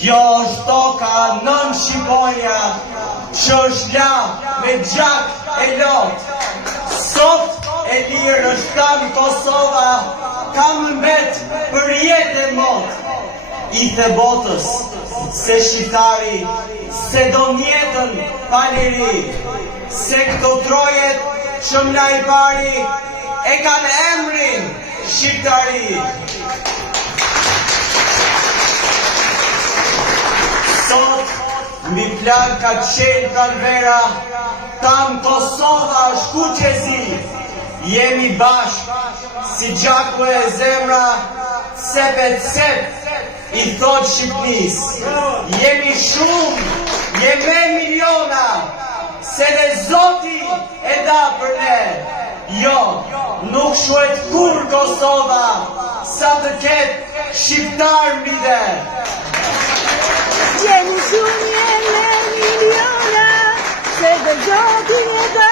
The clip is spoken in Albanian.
Kjo është toka nën Shqiponia, që është la me gjak e lot. Sot e lirë është kam Kosova, kam mbet për jetë e mot. I the botës, se shqiptari, se do njetën pa liri, se këto trojet që mna i pari, e kanë emrin shqiptari. Sot, mbi plan ka qenë pranvera, tam Kosova shkuqezi, jemi bashk, si gjaku e zemra, sepet sep, i thot Shqipnis. Jemi shumë, jeme miliona, se dhe Zoti e da për ne. Jo, nuk shuhet kur Kosova, sa të ketë shqiptar mbi dhe. Jemi shumë, jeme miliona, se dhe Zoti e da